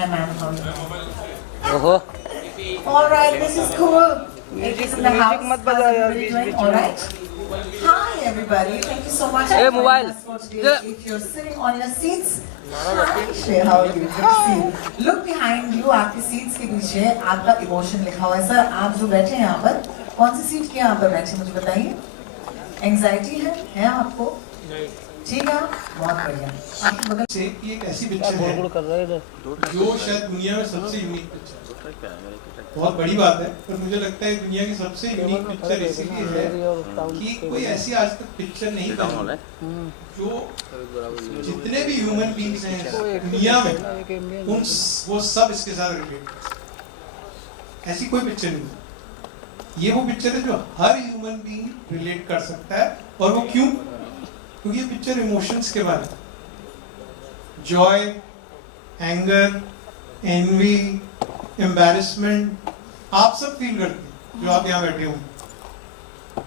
Hi ma'am, how are you? ओहो All right, this is cool. Ladies in the house, मत how's बजाओ यार everybody बीच doing? बीच All में। right. Hi everybody, thank you so much for Hey, joining mobile. us for today. If you're sitting on your seats, hi Shrey, how are you? Good to see you. Look behind you, आपकी seats के पीछे आपका emotion लिखा हुआ है sir. आप जो बैठे हैं यहाँ पर, कौन सी सीट के यहाँ पर बैठे मुझे बताइए। Anxiety है आपको? ठीक है, बहुत बढ़िया। आपके बगल से कि एक ऐसी पिक्चर है गुड़ कर रहा है इधर। जो शायद दुनिया में सबसे यूनिक पिक्चर है। बहुत बड़ी बात है, पर मुझे लगता है दुनिया की सबसे यूनिक पिक्चर इसीलिए है कि कोई ऐसी आज तक पिक्चर नहीं बनी जो जितने भी ह्यूमन बींग्स हैं दुनिया में उन वो सब इसके साथ रिलेट कर सकते हैं। ऐसी कोई पिक्चर नहीं है। ये वो पिक्चर है जो हर ह्यूमन बींग रिलेट कर सकता है। और वो क्यों? क्योंकि ये पिक्चर इमोशंस के बारे में, जॉय, एंगर, एनवी, एम्बैरेसमेंट, आप सब फील करते हैं जो आप यहाँ बैठे हो।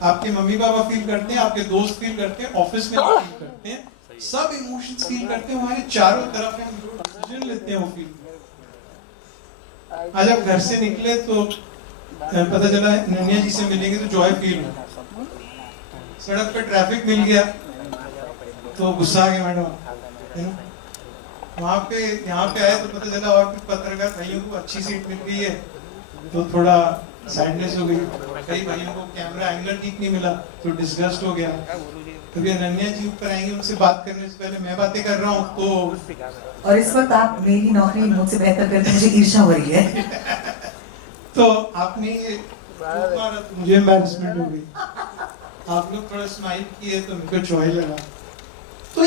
आपके मम्मी पापा फील करते हैं, आपके दोस्त फील करते हैं, ऑफिस में फील करते हैं, सब इमोशंस फील करते हैं। हमारे चारों तरफ हम जो डिसीजन लेते हैं वो फील करते हैं। आज आप घर से निकले तो पता चला नन्या जी से मिलेंगे तो जॉय फील हो। सड़क पे ट्रैफिक मिल गया तो गुस्सा आ गया मैडम। वहाँ पे यहाँ पे आए तो पता चला और कुछ पत्रकार भाइयों को अच्छी सीट मिल गई है तो थोड़ा सैडनेस हो गई। कई भाइयों को कैमरा एंगल ठीक नहीं मिला तो डिस्गस्ट हो गया। कभी अनन्या जी ऊपर आएंगे, उनसे बात करने से पहले मैं बातें कर रहा हूँ तो और इस वक्त आप मेरी नौकरी मुझसे बेहतर करते, मुझे ईर्ष्या हो रही है। तो आपने ये मारा तो मुझे एम्बैरेसमेंट हो गई। आप लोग थोड़ा स्माइल किए तो मुझे जॉय लगा। तो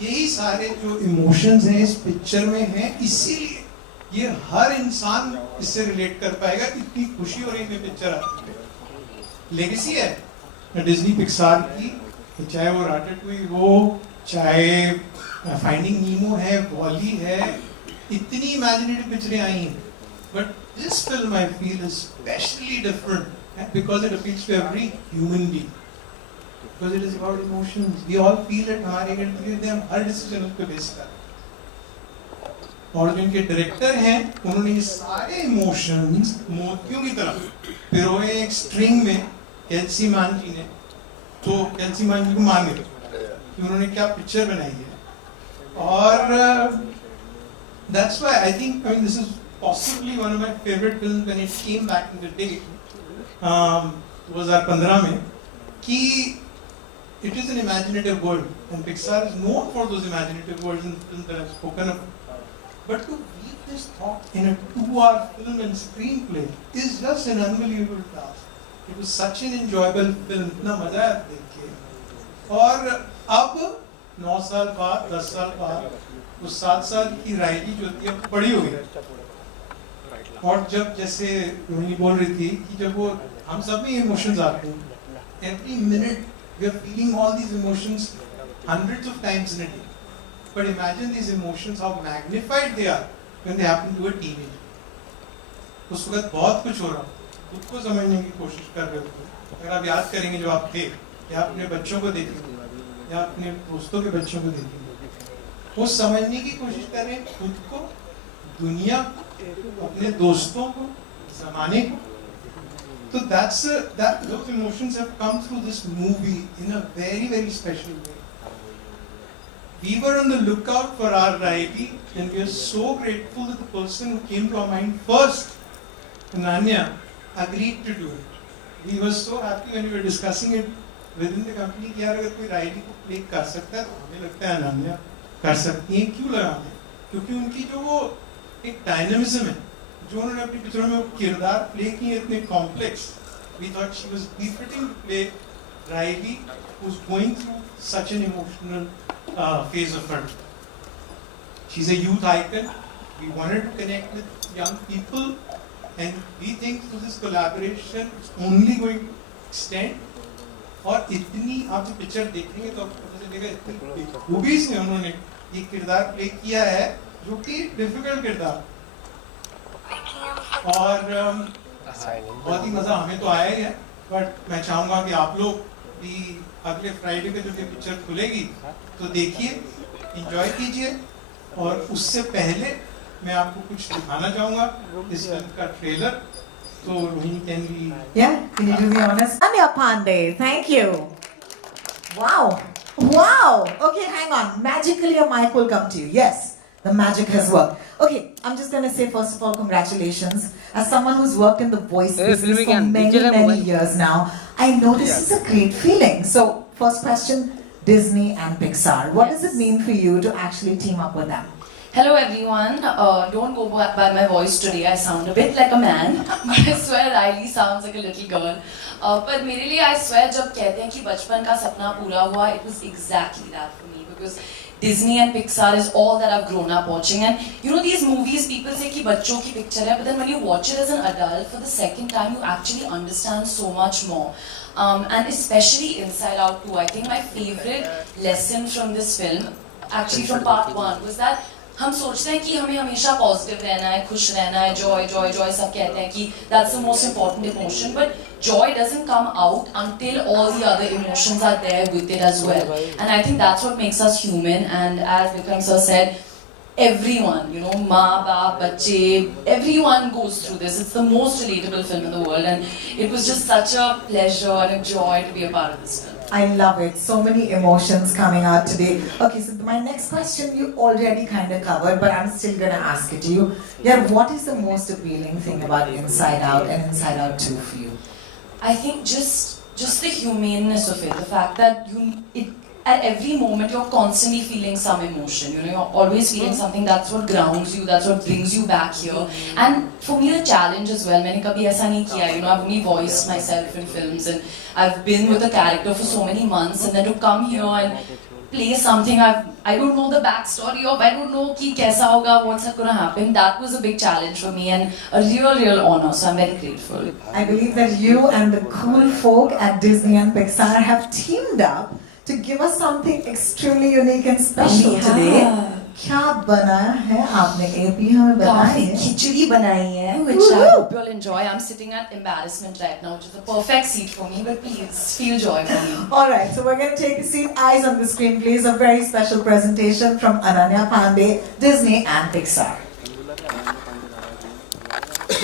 यही सारे जो इमोशंस हैं इस पिक्चर में हैं, इसीलिए ये हर इंसान इससे रिलेट कर पाएगा। इतनी खुशी हो रही है पिक्चर आती है। लेगेसी है डिज्नी पिक्सार की, चाहे वो राटाटूई हो, चाहे फाइंडिंग नीमो है, वॉली है, इतनी इमेजिनेटिव पिक्चरें आई हैं। But this film I feel is specially different because it appeals to every human being. Because it is about emotions. We all feel it. हमारे इर्द-गिर्द हम हर डिसीजन उस पे बेस कर रहे हैं। और जो इनके डायरेक्टर हैं, उन्होंने ये सारे इमोशंस मोतियों की तरह पिरोए एक स्ट्रिंग में केल्सी मान जी ने। तो केल्सी मान जी को मान गए कि उन्होंने क्या पिक्चर बनाई है। और that's why I think this is possibly one of my favorite films when it came back in the day, 2015 में, कि it is an imaginative world and Pixar is known for those imaginative worlds in films that I've spoken of. But to weave this thought in a 2-hour film and screenplay is just an unbelievable task. It was such an enjoyable film. इतना मजा आया देख के। और अब 9 साल बाद, 10 साल बाद, वो 7 साल की राइली जो थी अब बड़ी हो गई। और जब जैसे रोहिणी बोल रही थी कि जब वो हम सब में इमोशंस आते हैं, every minute we are feeling all these emotions hundreds of times in a day. But imagine these emotions, how magnified they are when they happen to a teenager. उस वक्त बहुत कुछ हो रहा, खुद को समझने की कोशिश कर रहे हो। अगर आप याद करेंगे जो आप थे, या अपने बच्चों को देखेंगे, या अपने दोस्तों के बच्चों को देखेंगे, वो समझने की कोशिश कर रहे हैं खुद को, दुनिया को, अपने दोस्तों को, ज़माने को। So those emotions have come through this movie in a very, very special way. We were on the lookout for our Riley, and we are so grateful that the person who came to our mind first, Ananya, agreed to do it. We were so happy when we were discussing it within the company कि यार अगर कोई Riley को play कर सकता है तो हमें लगता है अनन्या कर सकती है। क्यों लगा हमें? क्योंकि उनकी जो वो एक डायनामिज्म है, जो उन्होंने अपनी पिक्चरों में किरदार प्ले किए इतने complex, we thought she was befitting to play Riley, who's going through such an emotional phase of her. She's a youth icon. We wanted to connect with young people, and we think through this collaboration it's only going to extend. और इतनी आप जो picture देखेंगे तो आपको पता चलेगा इतनी खूबी से उन्होंने ये किरदार प्ले किया है जो कि डिफिकल्ट किरदार। और बहुत ही मजा हमें तो आया ही है। बट मैं चाहूंगा कि आप लोग भी अगले फ्राइडे पे जब ये पिक्चर खुलेगी तो देखिए, एंजॉय कीजिए और उससे पहले मैं आपको कुछ दिखाना चाहूँगा इस फिल्म का ट्रेलर, तो Rohini can be Yeah, can you do the honors? Anya Pandey, thank you. Wow. Wow. Okay, hang on. Magically a mic will come to you. Yes, the magic has worked. Okay, I'm just going to say first of all, congratulations. As someone who's worked in the voice business for many years now, I know this is a great feeling. So, first question, Disney and Pixar. What does it mean for you to actually team up with them? Hello everyone. Don't go by my voice today. I sound a bit like a man, but I swear Riley sounds like a little girl. पर मेरे लिए I swear जब कहते हैं कि बचपन का सपना पूरा हुआ, it was exactly that for me because Disney and Pixar is all that I've grown up watching. And you know these movies, people say कि बच्चों की picture है, but then when you watch it as an adult for the second time, you actually understand so much more. And especially Inside Out 2, I think my favorite lesson from this film, actually from part 1, was that हम सोचते हैं कि हमें हमेशा positive रहना है, खुश रहना है, जॉय जॉय जॉय सब कहते हैं कि that's the most important emotion, but joy doesn't come out until all the other emotions are there with it as well. And I think that's what makes us human. And as Vikram sir said, everyone, you know, माँ बाप बच्चे, everyone goes through this. It's the most relatable film in the world, and it was just such a pleasure and a joy to be a part of this film. I love it. So many emotions coming out today. Okay, so my next question you already kind of covered, but I'm still going to ask it to you. Yeah, what is the most appealing thing about Inside Out and Inside Out 2 for you? I think just the humaneness of it, the fact that at every moment you're constantly feeling some emotion, you know, you're always feeling something. That's what grounds you, that's what brings you back here. And for me the challenge as well, मैंने कभी ऐसा नहीं किया, you know, I've only voiced myself in films and I've been with a character for so many months, and then to come here and play something I don't know the backstory of, I don't know कि कैसा होगा, what's going to happen. That was a big challenge for me and a real honor, so I'm very grateful. I believe that you and the cool folk at Disney and Pixar have teamed up to give us something extremely unique and special today. क्या बनाया है आपने? AP हमें बताया काफी है. खिचड़ी बनाई है, which I hope you'll enjoy. I'm sitting at embarrassment right now, which is a perfect seat for me, but please feel joy for me. Alright, so we're going to take a seat. Eyes on the screen, please. A very special presentation from Ananya Pandey, Disney and Pixar.